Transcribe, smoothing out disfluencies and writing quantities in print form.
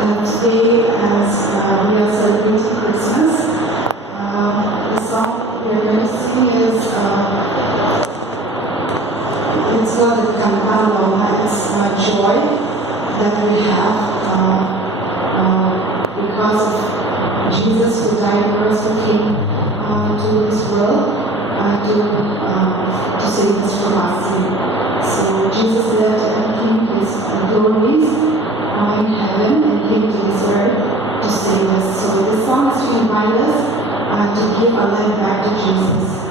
today, as we are celebrating Christmas, the song we are going to sing is it's called the Cantar. It's joy that we have because of Jesus who died for us, who came to this world to save us from our sin. So Jesus left everything, his glories in heaven, and came to this earth to save us. So this song is to remind us to give our life back to Jesus.